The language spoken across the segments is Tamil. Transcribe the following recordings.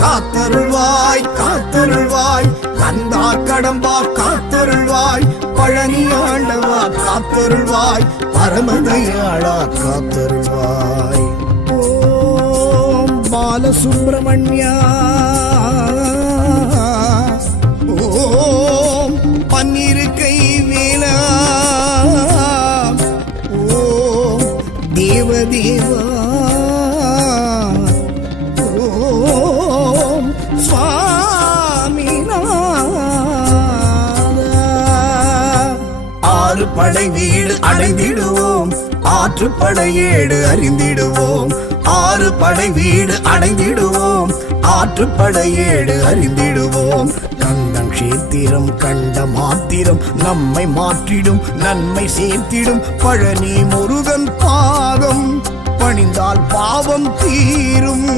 காத்தருள்வாய் காத்தருள்வாய் கந்தா கடம்பா காத்தருள்வாய் பழனி ஆண்டவா காத்தருள்வாய் பரமதயாளா காத்தருள்வாய். ஓம் பாலசுப்பிரமணியா, ஓம் பன்னிருக்கை வேலா, ஓம் தேவதேவா, படை வீடு அடைந்திடுவோம், ஆற்று படையேடு அறிந்திடுவோம். ஆறு படை வீடு அடைந்திடுவோம், ஆற்று படையேடு அறிந்திடுவோம். கந்தன் கஷேத்திரம் கண்ட மாத்திரம் நம்மை மாற்றிடும், நன்மை சேர்த்திடும். பழனி முருகன் பாதம் பணிந்தால் பாவம் தீரும்.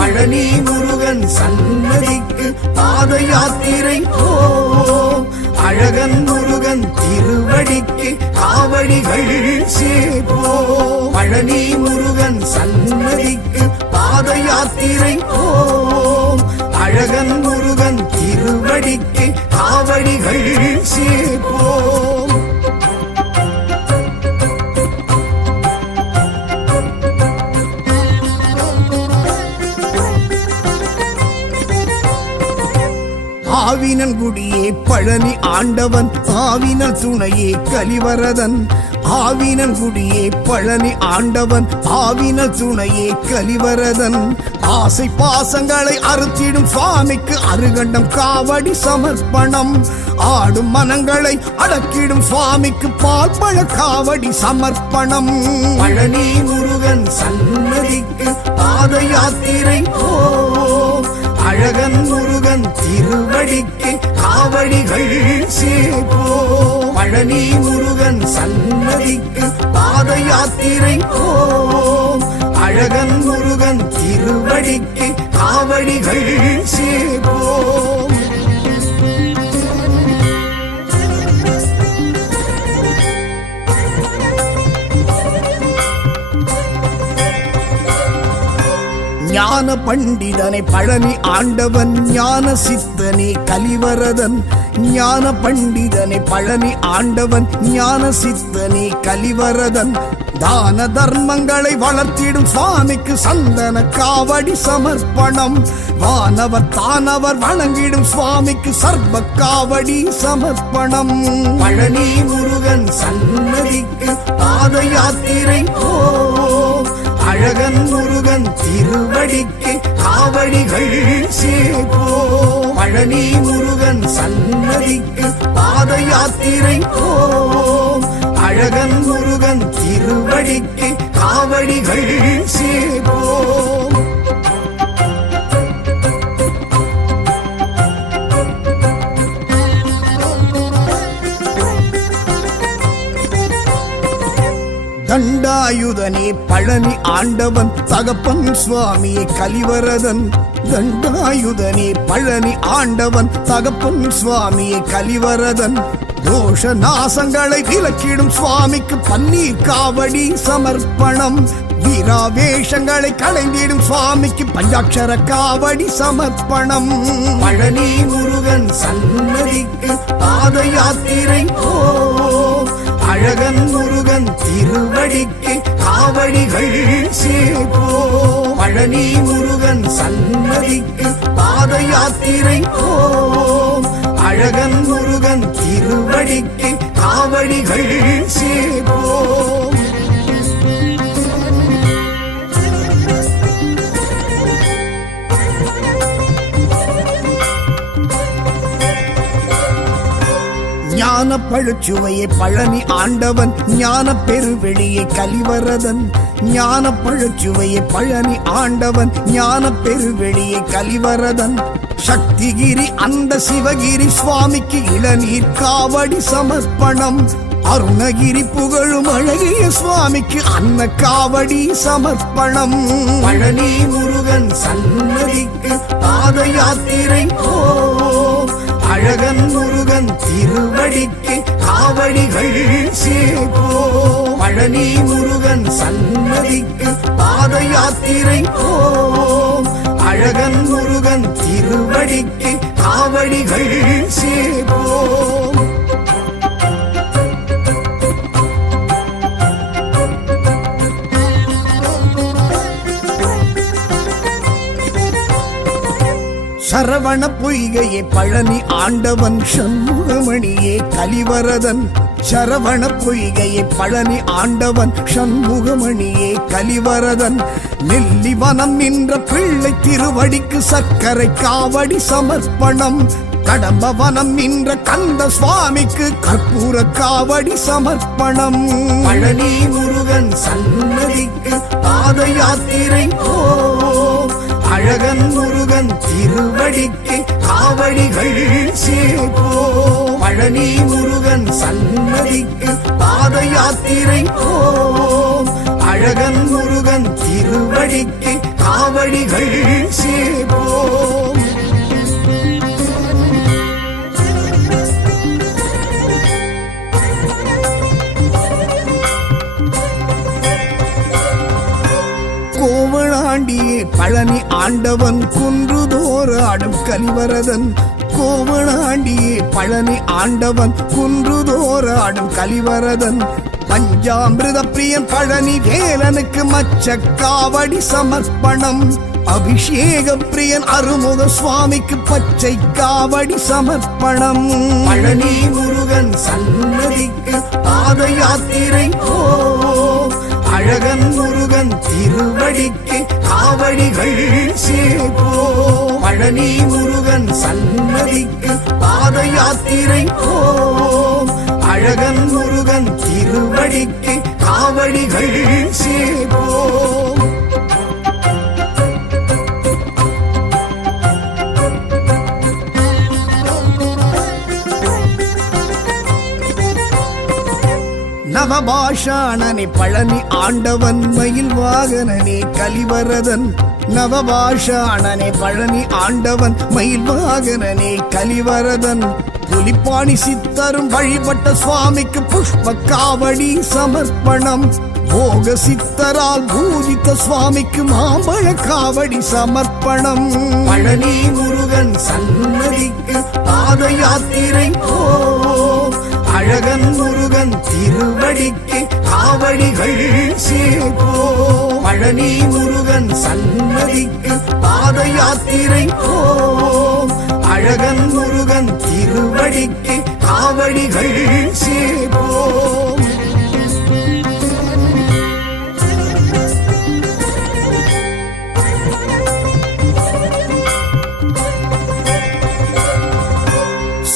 பழனி முருகன் சன்னதிக்கு பாத யாத்திரை போவோம். அழகன் முருகன் திருவடிக்கு காவடிகள் சேர்ப்போம். பழனி முருகன் சன்னதிக்கு பாத யாத்திரை போவோம். அழகன் முருகன் திருவடிக்கு காவடிகள் சேர்ப்போம். ஆவினன் குடியே பழனி ஆண்டவன், ஆவினல் துணையே கலிவரதன். ஆவினன் குடியே பழனி ஆண்டவன், ஆவினல் துணையே கலிவரதன். ஆசை பாசங்களை அறுத்திடும் சுவாமிக்கு அருகண்டம் காவடி சமர்ப்பணம். ஆடும் மனங்களை அடக்கிடும் சுவாமிக்கு பால் பழ காவடி சமர்ப்பணம். பழனி முருகன் சன்னதிக்கு பாத யாத்திரை போவோம். அழகன் முருகன் திருவடிக்கு காவடிகள் சேர்ப்போம். பழனி முருகன் சன்னதிக்கு பாத யாத்திரை போவோம். அழகன் முருகன் திருவடிக்கு காவடிகள் சேர்ப்போம். ஞான பண்டிதனை பழனி ஆண்டவன், ஞான சித்தனே கலிவரதன். ஞான பண்டிதனை பழனி ஆண்டவன், ஞான சித்தனே கலிவரதன். தான தர்மங்களை வளர்த்திடும் சுவாமிக்கு சந்தன காவடி சமர்ப்பணம். வானவர் தானவர் வணங்கிடும் சுவாமிக்கு சர்வ காவடி சமர்ப்பணம். பழனி முருகன் சன்னதிக்கு பாத யாத்திரை போவோம். அழகன் முருகன் திருவடிக்கு காவடிகள் சேர்ப்போம். பழனி முருகன் சன்னதிக்கு பாத யாத்திரை போவோம். அழகன் முருகன் திருவடிக்கு காவடிகள் சேர்ப்போம். தண்டாயுதனே பழனி ஆண்டவன், தகப்பன் சுவாமியே கலிவரதன். தண்டாயுதனே பழனி ஆண்டவன், தகப்பன் சுவாமியே கலிவரதன். தோஷ நாசங்களை விலக்கிடும் சுவாமிக்கு பன்னீர் காவடி சமர்ப்பணம். வீராவேஷங்களை களைந்திடும் சுவாமிக்கு பஞ்சாட்சர காவடி சமர்ப்பணம். பழனி முருகன் சன்னதிக்கு பாத யாத்திரை போவோம். அழகன் முருகன் திருவடிக்கு காவடிகள் சேர்ப்போம். பழனி முருகன் சன்னதிக்கு பாத யாத்திரை போவோம். அழகன் முருகன் திருவடிக்கு காவடிகள் சேர்ப்போம். ஞான பழுச்சுவையை பழனி ஆண்டவன், ஞான பெருவெளியை கலிவரதன். ஞான பழுச்சுவையை பழனி ஆண்டவன், ஞான பெருவெளியை கலிவரதன். சக்திகிரி அந்த சிவகிரி சுவாமிக்கு இளநீர் காவடி சமர்ப்பணம். அருணகிரி புகழும் அழகிய சுவாமிக்கு அன்ன காவடி சமர்ப்பணம். பழனி முருகன் சன்னதிக்கு பாத யாத்திரை போவோம். அழகன் முருகன் திருவடிக்கு காவடிகள் சேர்ப்போம். பழனி முருகன் சன்னதிக்கு பாத யாத்திரை போம். அழகன் முருகன் திருவடிக்கு காவடிகள் சேர்ப்போம். சரவண பொய்கையே பழனி ஆண்டவன் சண்முகமணியே கலிவரதன். சரவண பொய்கையே பழனி ஆண்டவன் சண்முகமணியே கலிவரதன். நெல்லிவனம் நின்ற பிள்ளை திருவடிக்கு சர்க்கரை காவடி சமர்ப்பணம். கடம்பவனம் நின்ற கந்த சுவாமிக்கு கற்பூர காவடி சமர்ப்பணம். பழனி முருகன் சன்னதிக்கு பாத யாத்திரை போம். அழகன் முருகன் திருவடிக்கு காவடிகள் சேர்ப்போம். பழனி முருகன் சன்னதிக்கு பாத யாத்திரை போம். அழகன் முருகன் திருவடிக்கு காவடிகள் சேர்ப்போம். கோவளாண்டியே பழனி ஆண்டவன் குன்றுதோறு ஆடும் கலிவரதன். கோவளாண்டியே பழனி ஆண்டவன் குன்றுதோறு ஆடும் கலிவரதன். பஞ்சாமிருத பிரியன் பழனி வேலனுக்கு மச்ச காவடி சமர்ப்பணம். அபிஷேக பிரியன் அருமுக சுவாமிக்கு பச்சை காவடி சமர்ப்பணம். பழனி முருகன் சன்னதிக்கு பாத யாத்திரை போம். அழகன் முருகன் திருவடிக்கு காவடிகள் சேர்ப்போம். பழனி முருகன் சன்னதிக்கு பாத யாத்திரை போம். அழகன் முருகன் திருவடிக்கு காவடிகள் சேர்ப்போம். நவபாஷாணனே பழனி ஆண்டவன் மயில் வாகனனே கலிவரதன். நவபாஷாணனே பழனி ஆண்டவன் மயில் வாகனனே கலிவரதன். புலிப்பாணி சித்தரும் வழிபட்ட சுவாமிக்கு புஷ்ப காவடி சமர்ப்பணம். போக சித்தரால் பூஜித்த சுவாமிக்கு மாம்பழ காவடி சமர்ப்பணம். பழனி முருகன் சன்னதிக்கு பாத யாத்திரை போம். அழகன் முருகன் திருவடிக்கு காவடிகள் சேர்ப்போம். பழனி முருகன் சன்னதிக்கு பாத யாத்திரை போம். அழகன் முருகன் திருவடிக்கு காவடிகள் சேர்ப்போம்.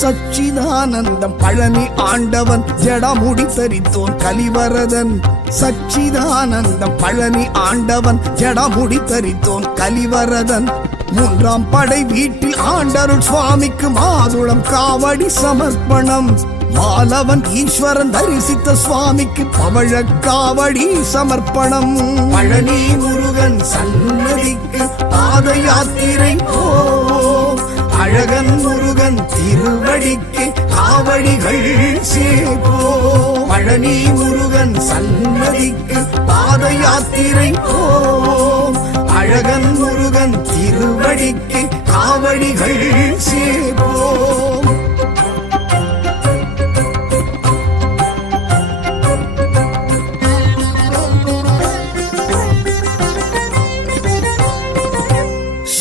சச்சிதானந்தம் பழனி ஆண்டவன் ஜடமுடி தரித்தோன் கலிவரதன். சச்சிதானந்தம் பழனி ஆண்டவன் ஜடமுடி தரித்தோன் கலிவரதன். மூன்றாம் படை வீட்டில் ஆண்டருள் சுவாமிக்கு மாதுளம் காவடி சமர்ப்பணம். மாலவன் ஈஸ்வரன் தரிசித்த சுவாமிக்கு பவழ காவடி சமர்ப்பணம். பழனி முருகன் சன்னதிக்கு பாத யாத்திரை போம். அழகன் முருகன் திருவடிக்கு காவடிகள் சேர்ப்போம். பழனி முருகன் சன்னதிக்கு பாத யாத்திரை போம். அழகன் முருகன் திருவடிக்கு காவடிகள் சேர்ப்போம்.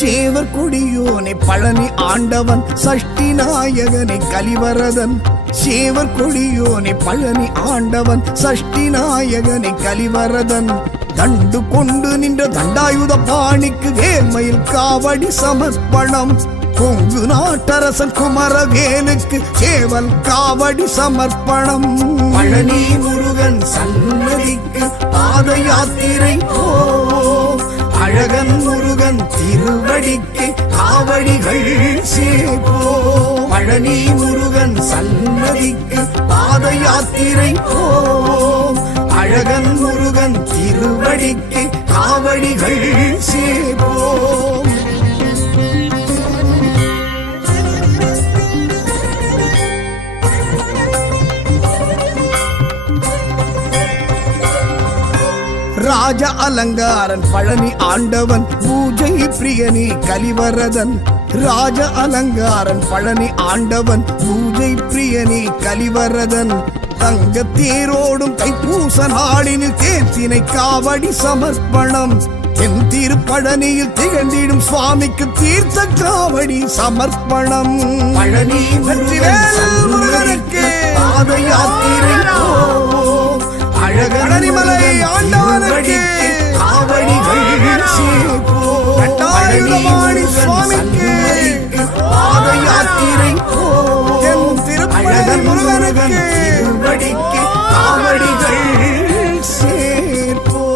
சேவர் கொடியோனை பழனி ஆண்டவன் சஷ்டி நாயகனை கலிவரதன். சேவர் கொடியோனை பழனி ஆண்டவன் சஷ்டி நாயகனை கலிவரதன். தண்டு கொண்டு நின்ற தண்டாயுத பாணிக்கு வேல்மயில் காவடி சமர்ப்பணம். கொங்கு நாட்டரசன் குமரவேலுக்கு சேவல் காவடி சமர்ப்பணம். பழனி முருகன் சன்னதிக்கு பாத யாத்திரை போம். அழகன் முருகன் திருவடிக்கு காவடிகள் சேர்ப்போம். பழனி முருகன் சன்னதிக்கு பாத யாத்திரை போம். அழகன் முருகன் திருவடிக்கு காவடிகள் சேர்ப்போம். ராஜ அலங்காரன் பழனி ஆண்டவன் பூஜை பிரியனே கலிவரதன் ராஜ அலங்காரன் பழனி ஆண்டவன் பூஜை பிரியனே கலிவரதன் தங்க தேரோடும் தைப்பூச நாளினில் தேர்த்தினை காவடி சமர்ப்பணம் என் திருப்பழனியில் திகழ்ந்திடும் சுவாமிக்கு தீர்த்த காவடி சமர்ப்பணம் பழனி முருகனுக்கு பாத யாத்திரை அழகனிமலை ஆண்டவனுக்கு காவடிகள் பழனி சுவாமிக்கு பாத யாத்திரை திருப்பழகன் முருகனுக்கு திருவடிக்கு காவடிகள் சேர்ப்போம்.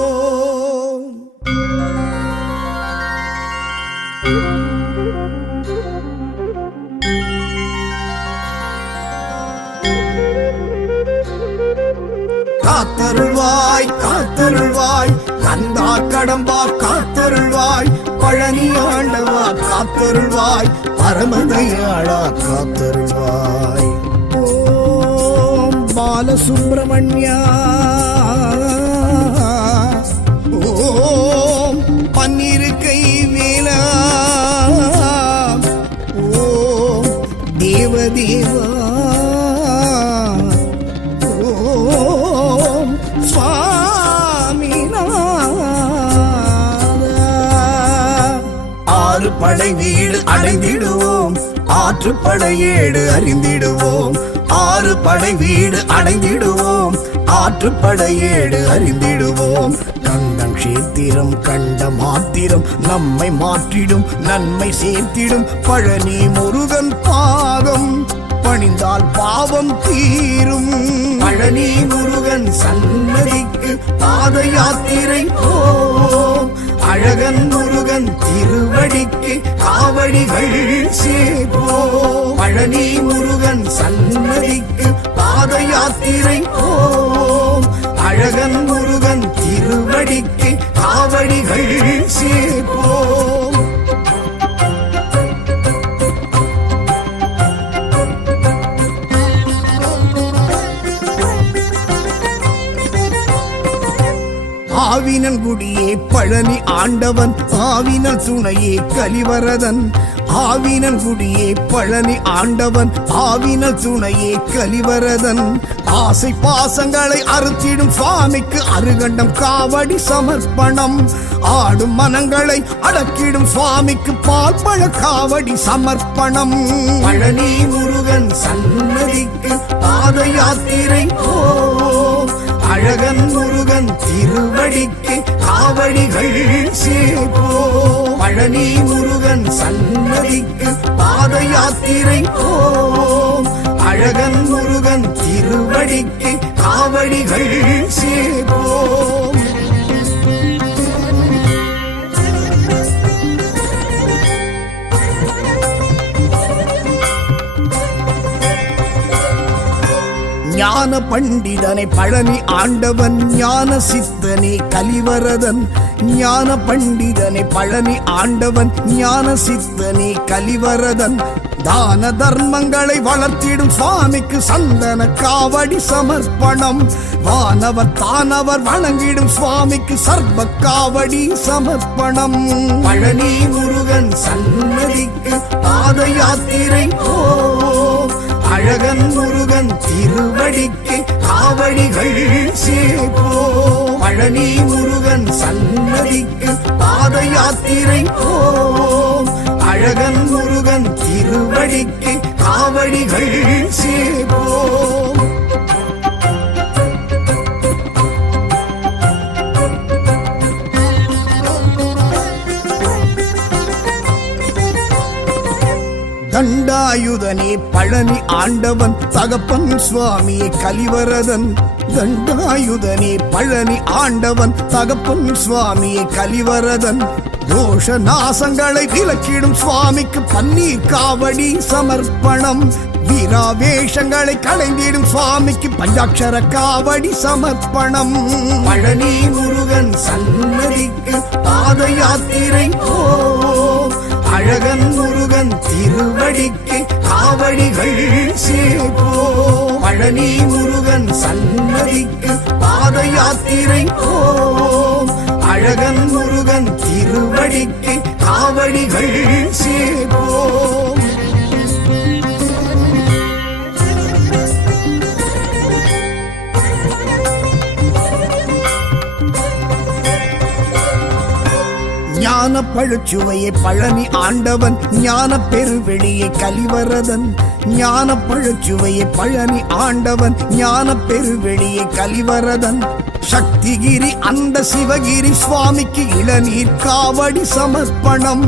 காத்தருள்வாய் காத்தருள்வாய் கந்தா கடம்பா காத்தருள்வாய் பழனி ஆண்டவா காத்தருள்வாய் பரமதயாளா காத்தருள்வாய். ஓம் பாலசுப்ரமணியா ஓம் பன்னிருக்கை வேலா ஓம் தேவதேவா படை வீடு அடைந்திடுவோம் ஆற்றுப்படை ஏடு அறிந்திடுவோம் ஆறு படை வீடு அடைந்திடுவோம் ஆற்றுப்படை ஏடு அறிந்திடுவோம். கண்டம் சேத்திரம் கண்ட மாத்திரம் நம்மை மாற்றிடும் நன்மை சேர்த்திடும் பழனி முருகன் பாதம் பணிந்தால் பாவம் தீரும். பழனி முருகன் சன்னதிக்கு பாத யாத்திரை போம் அழகன் முருகன் திருவடிக்கு காவடிகள் சேர்ப்போம். பழனி முருகன் சன்னதிக்கு பாத யாத்திரை போம் அழகன் முருகன் திருவடிக்கு காவடிகள் சேர்ப்போம். ஆவினன்குடியே பழனி ஆண்டவன் ஆவினல் துணையே கலிவரதன் ஆவினன்குடியே பழனி ஆண்டவன் ஆவினல் துணையே கலிவரதன் ஆசை பாசங்களை அறுத்திடும் சுவாமிக்கு அருகண்டம் காவடி சமர்ப்பணம் ஆடும் மனங்களை அடக்கிடும் சுவாமிக்கு பால் பழ காவடி சமர்ப்பணம். பழனி முருகன் சன்னதிக்கு பாத யாத்திரை அழகன் முருகன் திருவடிக்கு காவடிகள் சேர்ப்போம். பழனி முருகன் சன்னதிக்கு பாத யாத்திரை அழகன் முருகன் திருவடிக்கு காவடிகள் சேர்ப்போம். ஞான பண்டிதனை பழனி ஆண்டவன் ஞான சித்தனே கலிவரதன் ஞான பண்டிதனை பழனி ஆண்டவன் ஞான சித்தனே கலிவரதன் தான தர்மங்களை வளர்த்திடும் சுவாமிக்கு சந்தன காவடி சமர்ப்பணம் வானவர் தானவர் வணங்கிடும் சுவாமிக்கு சர்வ காவடி சமர்ப்பணம். பழனி முருகன் சன்னதிக்கு பாத யாத்திரை அழகன் முருகன் திருவடிக்கு காவடிகள் சேர்ப்போம். பழனி முருகன் சன்னதிக்கு பாத யாத்திரை அழகன் முருகன் திருவடிக்கு காவடிகள் சேர்ப்போம். தண்டாயுதனே பழனி ஆண்டவன் தகப்பன் சுவாமியே கலிவரதன் தண்டாயுதனே பழனி ஆண்டவன் தகப்பன் சுவாமியே கலிவரதன் தோஷ நாசங்களை விலக்கிடும் சுவாமிக்கு பன்னீர் காவடி சமர்ப்பணம் வீராவேஷங்களை களைந்திடும் சுவாமிக்கு பஞ்சாட்சர காவடி சமர்ப்பணம். பழனி முருகன் சன்னதிக்கு பாத யாத்திரை அழகன் முருகன் திருவடிக்கு காவடிகள் சேர்ப்போம். பழனி முருகன் சன்னதிக்கு பாத யாத்திரை அழகன் முருகன் திருவடிக்கு காவடிகள் சேர்ப்போம். ஞான பழுச்சுவையை பழனி ஆண்டவன், ஞான பெருவெளியை கலிவரதன். ஞான பழுச்சுவையை பழனி ஆண்டவன், ஞான பெருவெளியை கலிவரதன். சக்திகிரி அந்த சிவகிரி சுவாமிக்கு இளநீர் காவடி சமர்ப்பணம்.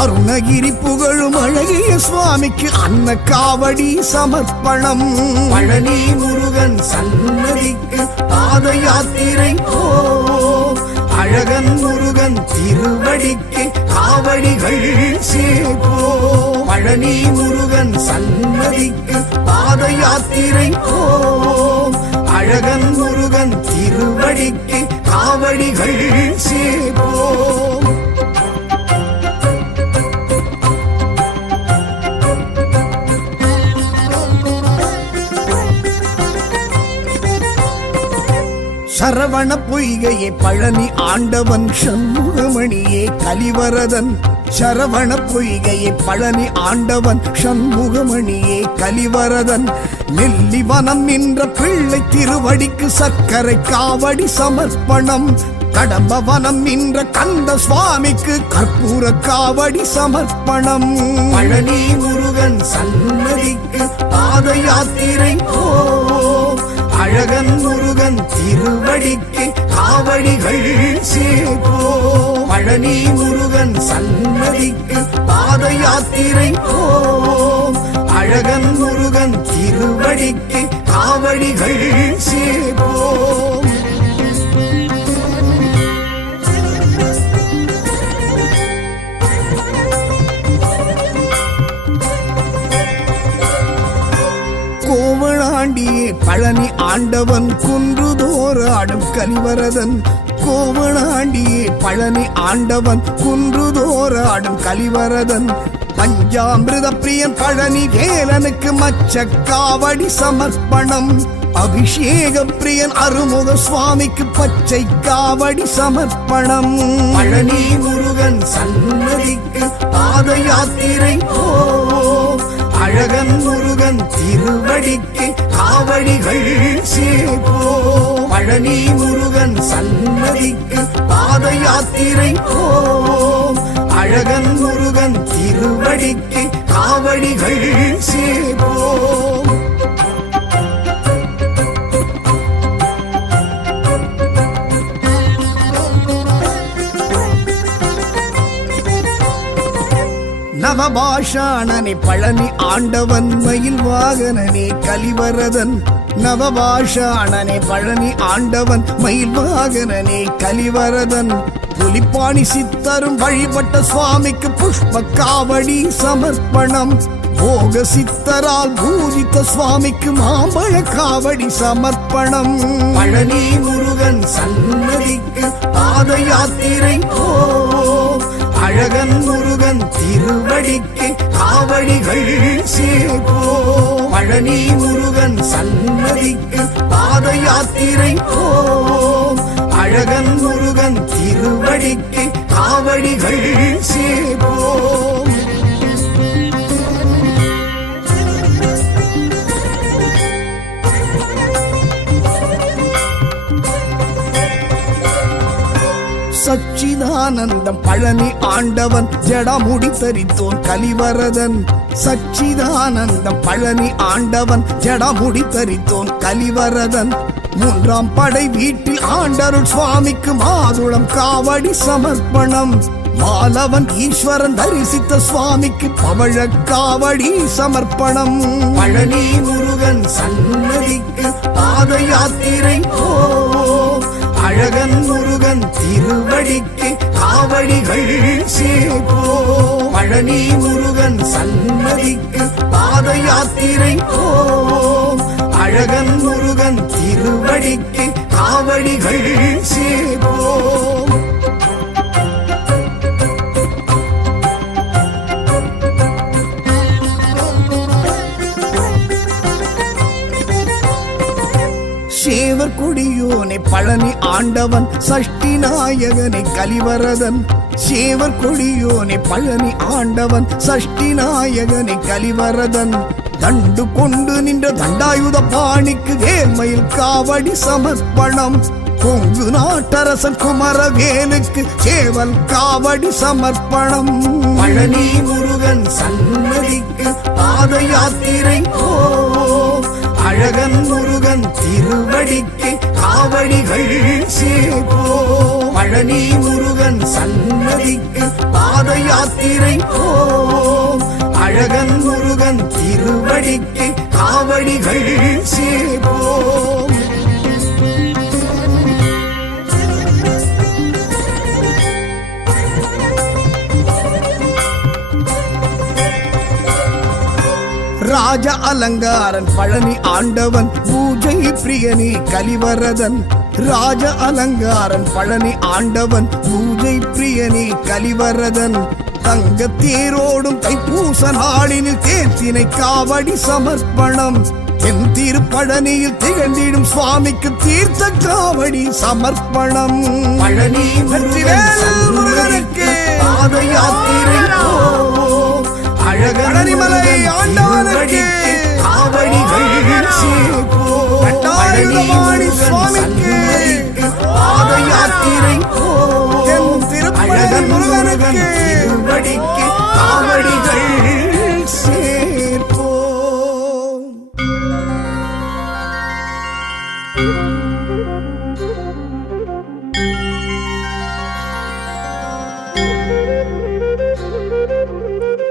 அருணகிரி புகழும் அழகிய சுவாமிக்கு அன்ன காவடி சமர்ப்பணம். பழனி முருகன் சன்னதிக்கு பாத யாத்திரை போம். அழகன் முருகன் திருவடிக்கு காவடிகள் சேர்ப்போம். பழனி முருகன் சன்னதிக்கு பாத யாத்திரை போம். அழகன் முருகன் திருவடிக்கு காவடிகள் சேர்ப்போம். சரவண பொய்கையே பழனி ஆண்டவன், சண்முகமணியே கலிவரதன். சரவண பொய்கையே பழனி ஆண்டவன், சண்முகமணியே கலிவரதன். நெல்லிவனம் நின்ற பிள்ளை திருவடிக்கு சர்க்கரை காவடி சமர்ப்பணம். கடம்பவனம் நின்ற கந்த சுவாமிக்கு கற்பூர காவடி சமர்ப்பணம். பழனி முருகன் சன்னதிக்கு பாத யாத்திரை போம். அழகன் முருகன் திருவடிக்கு காவடிகள் சேர்ப்போம். பழனி முருகன் சன்னதிக்கு பாத யாத்திரை போம். அழகன் முருகன் திருவடிக்கு காவடிகள் சேர்ப்போம். கோவளாண்டியே பழனி ஆண்டவன், குன்றுதோறு ஆடும் கலிவரதன். கோவளாண்டியே பழனி ஆண்டவன், குன்றுதோறு ஆடும் கலிவரதன். பஞ்சாமிருத பிரியன் பழனி வேலனுக்கு மச்ச காவடி சமர்ப்பணம். அபிஷேக பிரியன் அருமுக சுவாமிக்கு பச்சை காவடி சமர்ப்பணம். பழனி முருகன் சன்னதிக்கு பாத யாத்திரை போம். அழகன் முருகன் திருவடிக்கு காவடிகள் சேர்ப்போம். பழனி முருகன் சன்னதிக்கு பாத யாத்திரை போம். அழகன் முருகன் திருவடிக்கு காவடிகள் சேர்ப்போம். நவபாஷாணனே பழனி ஆண்டவன், மயில் வாகனனே கலிவரதன். நவபாஷாணனே பழனி ஆண்டவன், மயில் வாகனனே கலிவரதன். புலிப்பாணி சித்தரும் வழிபட்ட சுவாமிக்கு புஷ்ப காவடி சமர்ப்பணம். போக சித்தரால் பூஜித்த சுவாமிக்கு மாம்பழ காவடி சமர்ப்பணம். பழனி முருகன் சன்னதிக்கு பாத யாத்திரை போம். அழகன் முருகன் திருவடிக்கு காவடிகள் சேர்ப்போம். பழனி முருகன் சன்னதிக்கு பாத யாத்திரை போம். அழகன் முருகன் திருவடிக்கு காவடிகள் சேர்ப்போம். சச்சிதானந்தம் பழனி ஆண்டவன், ஜடமுடி தரித்தோன் கலிவரதன். சச்சிதானந்தம் பழனி ஆண்டவன், ஜடமுடி தரித்தோன் கலிவரதன். மூன்றாம் படை வீட்டில் ஆண்டருள் சுவாமிக்கு மாதுளம் காவடி சமர்ப்பணம். மாலவன் ஈஸ்வரன் தரிசித்த சுவாமிக்கு பவழ காவடி சமர்ப்பணம். பழனி முருகன் சன்னதிக்கு பாத யாத்திரை போம். அழகன் முருகன் திருவடிக்கு காவடிகள் சேர்ப்போம். பழனி முருகன் சன்னதிக்கு பாத யாத்திரை போம். அழகன் முருகன் திருவடிக்கு காவடிகள் சேர்ப்போம். சேவர் கொடியோனை பழனி ஆண்டவன் சஷ்டி நாயகனை கலிவரதன் சேவர் கொடியோனை பழனி ஆண்டவன் சஷ்டி நாயகனை கலிவரதன் தண்டு கொண்டு நின்ற தண்டாயுத பாணிக்கு வேல்மயில் காவடி சமர்ப்பணம் கொங்கு நாட்டரசன் குமரவேலுக்கு சேவல் காவடி சமர்ப்பணம் பழனி முருகன் சன்னதிக்கு பாத யாத்திரை போ அழகன் முருகன் திருவடிக்கு காவடிகள் சேபோ பழனி முருகன் சன்னதிக்கு பாத யாத்திரை போ அழகன் முருகன் திருவடிக்கு காவடிகள் சேபோ ராஜ அலங்காரன் பழனி ஆண்டவன் பூஜை பிரியனே கலிவரதன் ராஜ அலங்காரன் பழனி ஆண்டவன் பூஜை பிரியனே கலிவரதன் தங்க தேரோடும் தைப்பூச நாளினில் தேர்த்தினை காவடி சமர்ப்பணம் என் திருப்பழனியில் திகழ்ந்திடும் சுவாமிக்கு தீர்த்த காவடி சமர்ப்பணம் பழனி முருகனுக்கு பாத யாத்திரை அழகனிமலை ஆண்டவனுக்கு காவடிகள் சேபோ பழனி சுவாமிக்கு பாத யாத்திரை அழகன் முருகன் திருவடிக்கு காவடிகள் சேர்ப்போ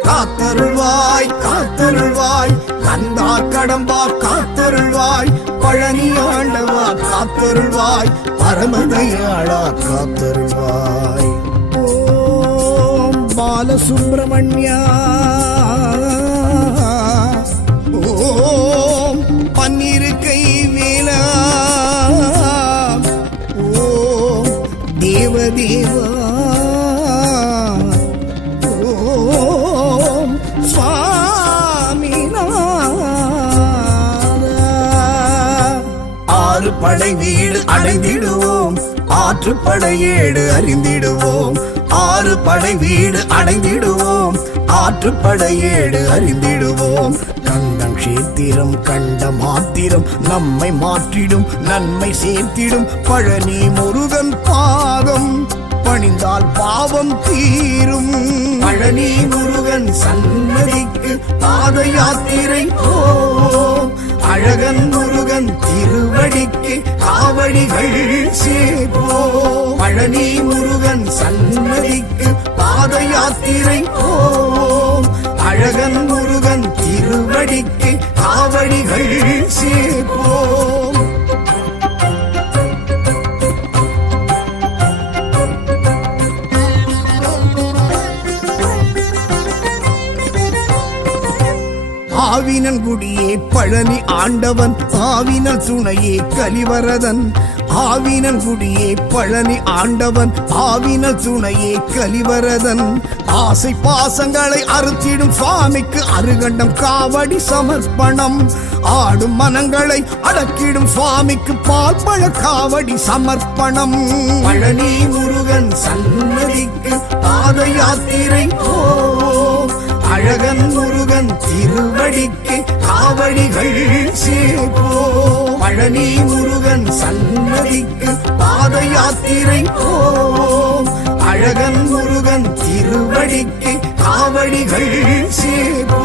காத்தருள்வாய் காத்தருள்வாய் கந்தா கடம்பா காத்தருள்வாய் பழனி ஆண்டவா காத்தருள்வாய் பரமதயாளா காத்தருள்வாய் ஓம் பாலசுப்பிரமணியா ஓம் பன்னிரு கை வேலா ஓம் தேவதேவா படை வீடு அடைந்திடுவோம் ஆற்றுப்படையேடு அறிந்திடுவோம் ஆறு படை வீடு அடைந்திடுவோம் ஆற்றுப்படையேடு அறிந்திடுவோம் கண்டம் கஷேத்திரம் கண்ட மாத்திரம் நம்மை மாற்றிடும் நன்மை சேர்த்திடும் பழனி முருகன் பாதம் பணிந்தால் பாவம் தீரும் பழனி முருகன் சன்னதிக்கு பாத யாத்திரை போ அழகன் முருகன் திருவடிக்கு காவடிகள் சேபோ பழனி முருகன் சன்னதிக்கு பாத யாத்திரை போ அழகன் முருகன் திருவடிக்கு காவடிகள் சேபோ ஆவினன் குடியே பழனி ஆண்டவன் ஆவினல் துணையே கலிவரதன் ஆவினன் குடியே பழனி ஆண்டவன் ஆவினல் துணையே கலிவரதன் ஆசை பாசங்களை அறுத்திடும் சுவாமிக்கு அருகண்டம் காவடி சமர்ப்பணம் ஆடும் மனங்களை அடக்கிடும் சுவாமிக்கு பால் பழ காவடி சமர்ப்பணம் பழனி முருகன் சன்னதிக்கு பாத யாத்திரை போ அழகன் முருகன் திருவடிக்கு காவடிகள் சேபோ பழனி முருகன் சன்னதிக்கு பாத யாத்திரை போ அழகன் முருகன் திருவடிக்கு காவடிகள் சேபோ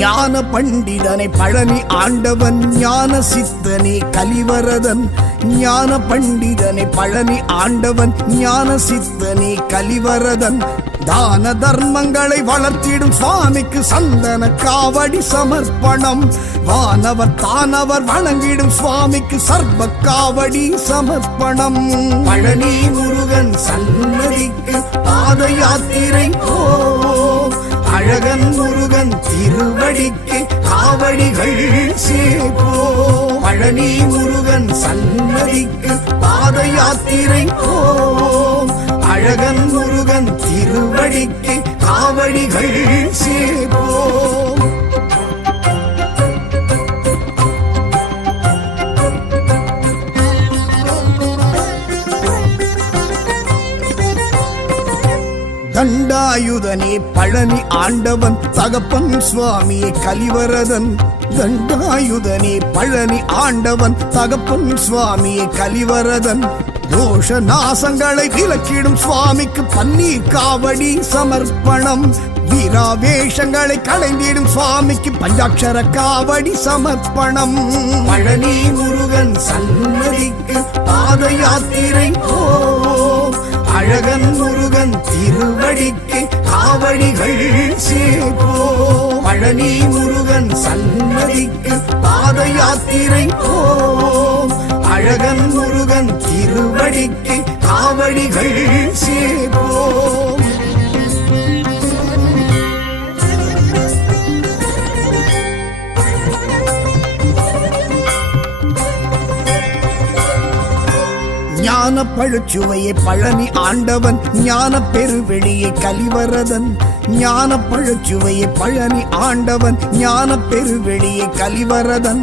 ஞான பண்டிதனை பழனி ஆண்டவன் ஞான சித்தனே கலிவரதன் ஞான பண்டிதனை பழனி ஆண்டவன் ஞான சித்தனே கலிவரதன் தான தர்மங்களை வளர்த்திடும் சுவாமிக்கு சந்தன காவடி சமர்ப்பணம் வானவர் தானவர் வணங்கிடும் சுவாமிக்கு சர்வ காவடி சமர்ப்பணம் பழனி முருகன் சன்னதிக்கு பாத யாத்திரை போ அழகன் முருகன் திருவடிக்கு காவடிகள் சேபோ பழனி முருகன் சன்னதிக்கு பாத யாத்திரை போ அழகன் முருகன் திருவடிக்கு காவடிகள் சேர்ப்போம். தண்டாயுதனே பழனி ஆண்டவன் தகப்பன் சுவாமியே கலிவரதன். தண்டாயுதனே பழனி ஆண்டவன் தகப்பன் சுவாமியே கலிவரதன். தோஷ நாசங்களை விலக்கிடும் சுவாமிக்கு பன்னீர் காவடி சமர்ப்பணம். வீராவேஷங்களை களைந்திடும் சுவாமிக்கு பஞ்சாட்சர காவடி சமர்ப்பணம். பழனி முருகன் சன்னதிக்கு பாத யாத்திரை போம். அழகன் முருகன் திருவடிக்கு காவடிகள் சேர்ப்போம். பழனி முருகன் சன்னதிக்கு பாத யாத்திரை போம். அழகன் முருகன் திருவடிக்கு காவடிகள் சேர்ப்போம். ஞான பழுச்சுவையை பழனி ஆண்டவன் ஞான பெருவெளியை கலிவரதன். ஞான பழுச்சுவையை பழனி ஆண்டவன் ஞான பெருவெளியை கலிவரதன்.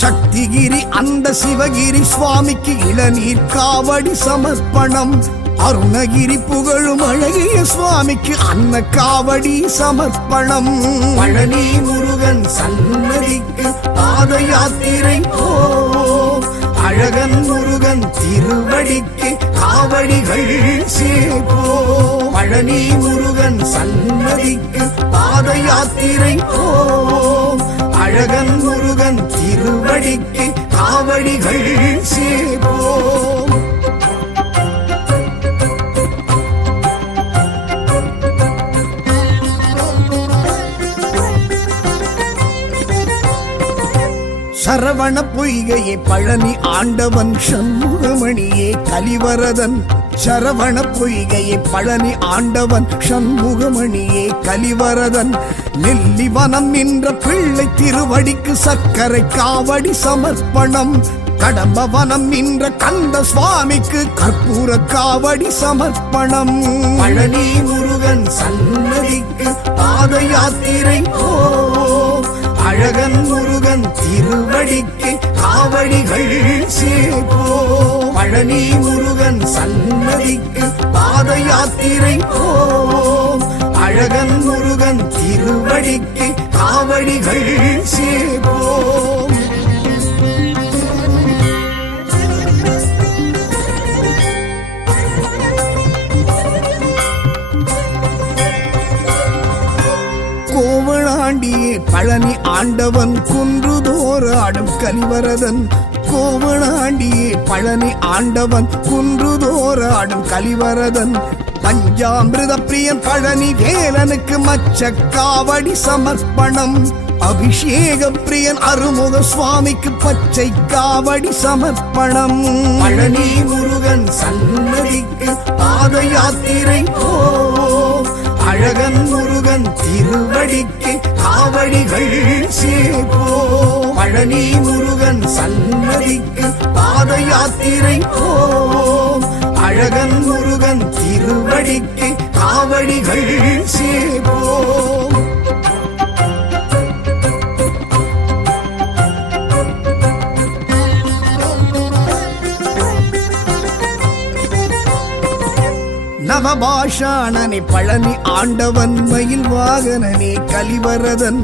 சக்திகிரி அந்த சிவகிரி சுவாமிக்கு இளநீர் காவடி சமர்ப்பணம். அருணகிரி புகழும் அழகிய சுவாமிக்கு அன்ன காவடி சமர்ப்பணம். பழனி முருகன் சன்னதிக்கு பாத யாத்திரை போம். அழகன் முருகன் திருவடிக்கு காவடிகள் சேர்ப்போம். பழனி முருகன் சன்னதிக்கு பாத யாத்திரை போம். அழகன் முருகன் திருவடிக்கு காவடிகள் சேர்ப்போம். சரவண பொய்கையே பழனி ஆண்டவன் சண்முகமணியே கலிவரதன். சரவண பொய்கையே பழனி ஆண்டவன் சண்முகமணியே கலிவரதன். நெல்லிவனம் நின்ற பிள்ளை திருவடிக்கு சர்க்கரை காவடி சமர்ப்பணம். கடம்பவனம் நின்ற கந்த சுவாமிக்கு கற்பூர காவடி சமர்ப்பணம். பழனி முருகன் சன்னதிக்கு பாத யாத்திரை போம். அழகன் முருகன் திருவடிக்கு காவடிகள் சேர்ப்போம். பழனி முருகன் சன்னதிக்கு பாத யாத்திரை போம். அழகன் முருகன் திருவடிக்கு காவடிகள் சேர்ப்போம். கோவளாண்டியே பழனி ஆண்டவன் குன்றுதோறாடும் கலிவரதன். கோவளாண்டியே பழனி ஆண்டவன் குன்றுதோறாடும் கலிவரதன். பஞ்சாமிருத பிரியன் பழனி வேலனுக்கு மச்ச காவடி சமர்ப்பணம். அபிஷேக பிரியன் அருமுக சுவாமிக்கு பச்சை காவடி சமர்ப்பணம். பழனி முருகன் சன்னதிக்கு பாத யாத்திரை போம். அழகன் முருகன் திருவடிக்கு காவடிகள் சேர்ப்போம். பழனி முருகன் சன்னதிக்கு பாத யாத்திரை போம். அழகன் முருகன் திருவடிக்கு காவடிகள் சேர்ப்போம். நவபாஷாணனே பழனி ஆண்டவன் மயில் வாகனனே கலிவரதன்.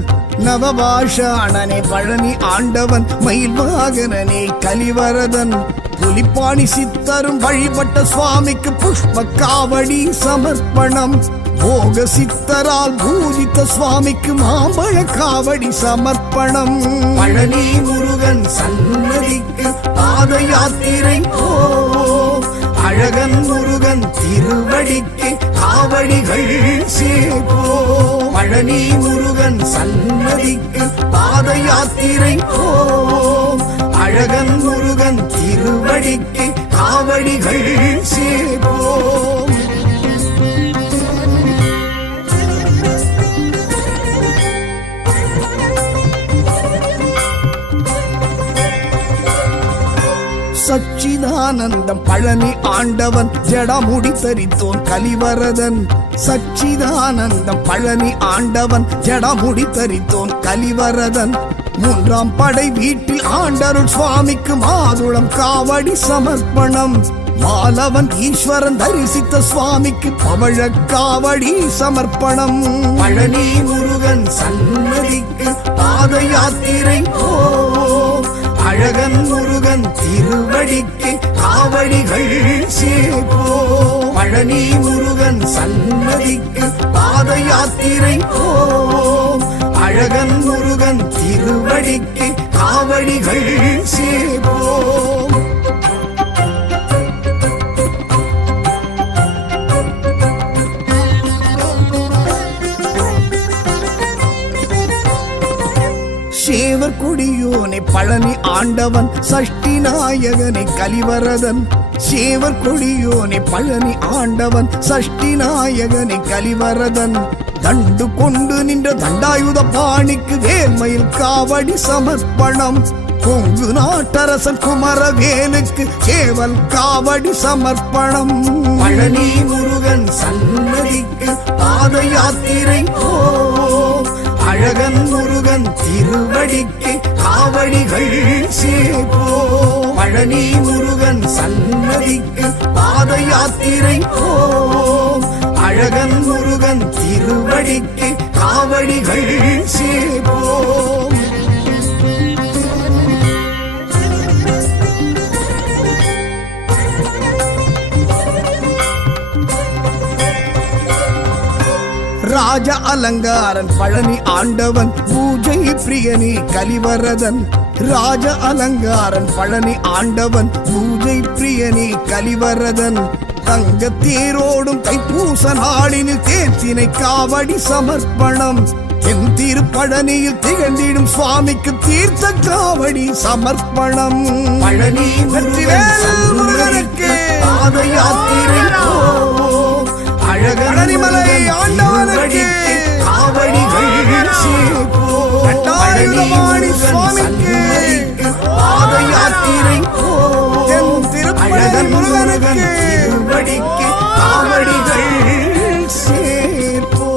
நவபாஷாணனே பழனி ஆண்டவன் மயில் வாகனனே கலிவரதன். புலிப்பாணி சித்தரும் வழிபட்ட சுவாமிக்கு புஷ்ப காவடி சமர்ப்பணம். போக சித்தரால் பூஜித்த சுவாமிக்கு மாம்பழ காவடி சமர்ப்பணம். பழனி முருகன் சன்னதிக்கு பாத யாத்திரை போம். அழகன் முருகன் திருவடிக்கு காவடிகள் சேர்ப்போம். பழனி முருகன் சன்னதிக்கு பாத யாத்திரை போம். அழகன் முருகன் திருவடிக்கு காவடிகள் சேர்ப்போம். சச்சித சச்சிதானந்தம் பழனி ஆண்டவன் ஜடமுடி தரித்தோன் கலிவரதன் சச்சிதானந்தம் பழனி ஆண்டவன் ஜடமுடி தரித்தோன் கலிவரதன் மூன்றாம் படை வீட்டில் ஆண்டருள் சுவாமிக்கு மாதுளம் காவடி சமர்ப்பணம் மாலவன் ஈஸ்வரன் தரிசித்த சுவாமிக்கு பவழ காவடி சமர்ப்பணம் பழனி முருகன் சன்னதிக்கு பாத யாத்திரை அழகன் முருகன் திருவடிக்கு காவடிகள் சேர்ப்போ பழனி முருகன் சன்னதிக்கு பாத யாத்திரை அழகன் முருகன் திருவடிக்கு காவடிகள் சேர்ப்போ சேவர் கொடியோனை பழனி ஆண்டவன் சஷ்டி நாயகனை கலிவரதன் சேவர் கொடியோனை பழனி ஆண்டவன் சஷ்டி நாயகனை கலிவரதன் தண்டு கொண்டு நின்ற தண்டாயுத பாணிக்கு வேல்மயில் காவடி சமர்ப்பணம் கொங்கு நாட்டரசன் குமரவேலுக்கு சேவல் காவடி சமர்ப்பணம் பழனி முருகன் சன்னதிக்கு பாத யாத்திரை அழகன் முருகன் திருவடிக்கு காவடிகள் சேர்ப்போ பழனி முருகன் சன்னதிக்கு பாத யாத்திரை அழகன் முருகன் திருவடிக்கு காவடிகள் சேர்ப்போ ராஜ அலங்காரன் பழனி ஆண்டவன் பூஜை பிரியனி கலிவரதன் ராஜ அலங்காரன் பழனி ஆண்டவன் பூஜை பிரியனி கலிவரதன் தங்க தேரோடும் தைப்பூச நாளினில் தேர்த்தினை காவடி சமர்ப்பணம் என் திருப்பழனியில் திகழ்ந்திடும் சுவாமிக்கு தீர்த்த காவடி சமர்ப்பணம் பழனி முருகனுக்கு பாத யாத்திரை அழகனிமலை ஆண்டவனுக்கு காவடிகள் சேர்ப்போ பழனி சுவாமிக்கு பாத யாத்திரை அழகன் முருகனுக்கு திருவடிக்கு காவடிகள் சேர்ப்போ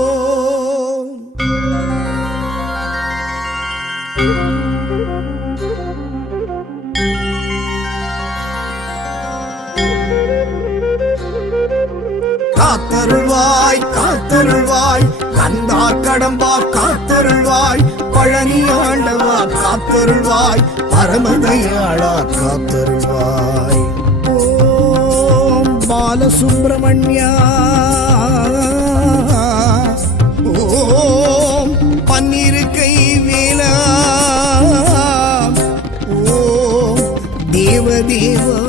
காத்தருள்வாய் காத்தருள்வாய் கந்தா கடம்பா காத்தருள்வாய் பழனி ஆண்டவா காத்தருள்வாய் பரமதயாளா காத்தருள்வாய் ஓம் பாலசுப்பிரமணியா ஓம் பன்னிருக்கை வேலா ஓம் தேவதேவா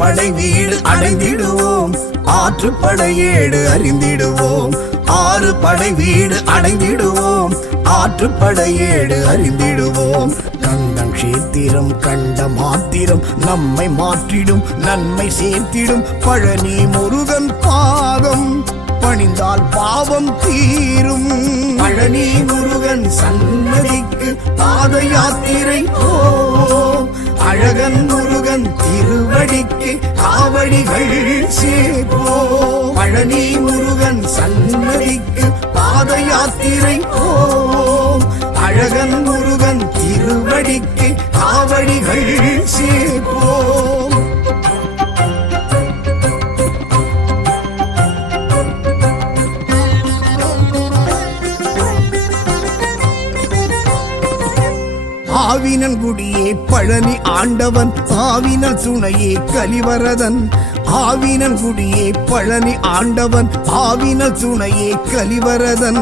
படை வீடு அடைந்திடுவோம் ஆற்றுப்படை ஏடு அறிந்திடுவோம் ஆறு படை வீடு அடைந்திடுவோம் ஆற்றுப்படை ஏடு அறிந்திடுவோம் கந்தம் கஷேத்திரம் கண்ட மாத்திரம் நம்மை மாற்றிடும் நன்மை சேர்த்திடும் பழனி முருகன் பாதம் பணிந்தால் பாவம் தீரும் பழனி முருகன் சன்னதிக்கு பாத யாத்திரை அழகன் முருகன் திருவடிக்கு காவடிகள் சேர்ப்போ பழனி முருகன் சன்னதிக்கு பாத யாத்திரை அழகன் முருகன் திருவடிக்கு காவடிகள் சேர்ப்போ ஆவினன்குடியே பழனி ஆண்டவன் ஆவினல் துணையே கலிவரதன் ஆவினன்குடியே பழனி ஆண்டவன் ஆவினல் துணையே கலிவரதன்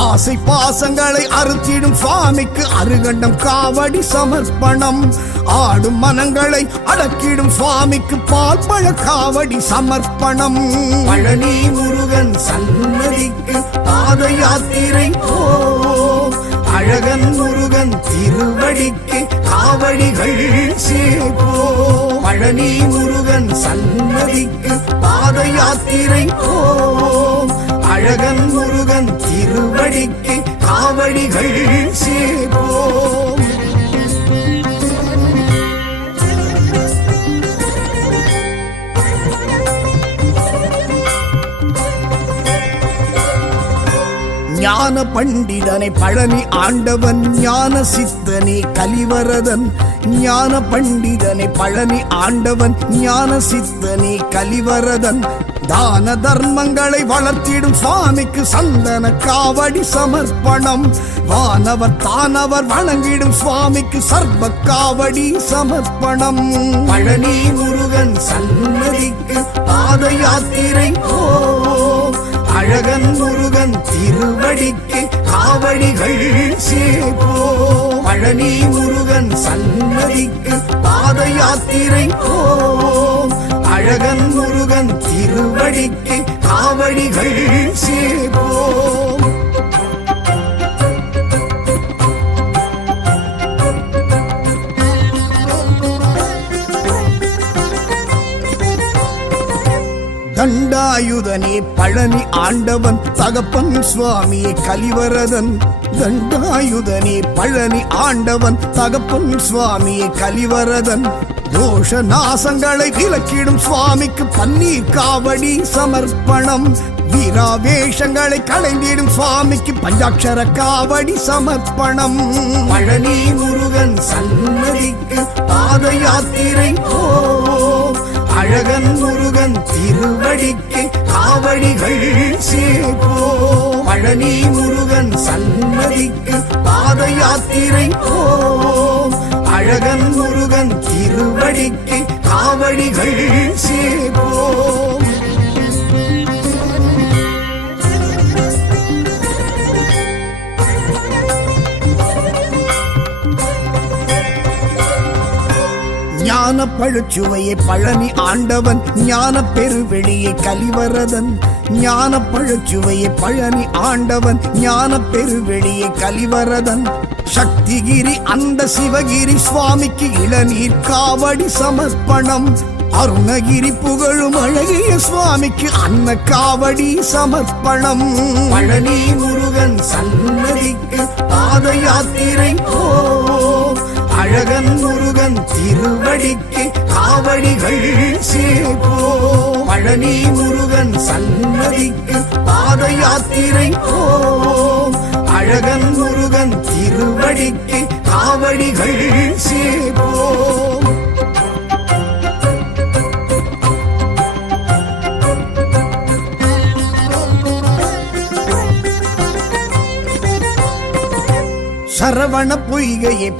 ஆசை பாசங்களை அறுத்திடும் சுவாமிக்கு அருகண்டம் காவடி சமர்ப்பணம் ஆடும் மனங்களை அடக்கிடும் சுவாமிக்கு பால் பழ காவடி சமர்ப்பணம் பழனி முருகன் சன்னதிக்கு பாத யாத்திரை அழகன் முருகன் திருவடிக்கு காவடிகள் சேர்ப்போ பழனி முருகன் சன்னதிக்கு பாத யாத்திரை அழகன் முருகன் திருவடிக்கு காவடிகள் சேர்ப்போம். ஞான பண்டிதனை பழனி ஆண்டவன், ஞான சித்தனே கலிவரதன். ஞான பண்டிதனை பழனி ஆண்டவன், ஞான சித்தனே கலிவரதன். தான தர்மங்களை வளர்த்திடும் சுவாமிக்கு சந்தன காவடி சமர்ப்பணம். வானவர் தானவர் வணங்கிடும் சுவாமிக்கு சர்வ காவடி சமர்ப்பணம். பழனி முருகன் சன்னதிக்கு பாத யாத்திரை போவோம். அழகன் முருகன் திருவடிக்கு காவடிகள் சேர்ப்போம். பழனி முருகன் சன்னதிக்கு பாத யாத்திரை போவோம். அழகன் முருகன் திருவடிக்கு காவடிகள் சேர்ப்போம். தண்டாயுதனே பழனி ஆண்டவன், தகப்பன் சுவாமியே கலிவரதன். தண்டாயுதனே பழனி ஆண்டவன், தகப்பன் சுவாமியே கலிவரதன். தோஷ நாசங்களை விலக்கிடும் சுவாமிக்கு பன்னீர் காவடி சமர்ப்பணம். வீராவேஷங்களை களைந்திடும் சுவாமிக்கு பஞ்சாட்சர காவடி சமர்ப்பணம். பழனி முருகன் சன்னதிக்கு பாத யாத்திரை போவோம். அழகன் முருகன் திருவடிக்கு காவடிகள் சேர்ப்போம். பழனி முருகன் சன்னதிக்கு பாத யாத்திரை போவோம். அழகன் முருகன் திருவடிக்கு காவடிகள் சேர்ப்போம். ஞான பழுச்சுவையை பழனி ஆண்டவன், ஞான பெருவெளியை கலிவரதன். ஞான பழுச்சுவையை பழனி ஆண்டவன், ஞான பெருவெளியை கலிவரதன். சக்திகிரி அந்த சிவகிரி சுவாமிக்கு இளநீர் காவடி சமர்ப்பணம். அருணகிரி புகழும் அழகிய சுவாமிக்கு அன்ன காவடி சமர்ப்பணம். பழனி முருகன் சன்னதிக்கு பாத யாத்திரை போவோம். அழகன் முருகன் திருவடிக்கு காவடிகள் சேர்ப்போம். பழனி முருகன் சன்னதிக்கு பாத யாத்திரை போவோம். அழகன் முருகன் திருவடிக்கு காவடிகள் சேர்ப்போம். சரவண பொய்கையை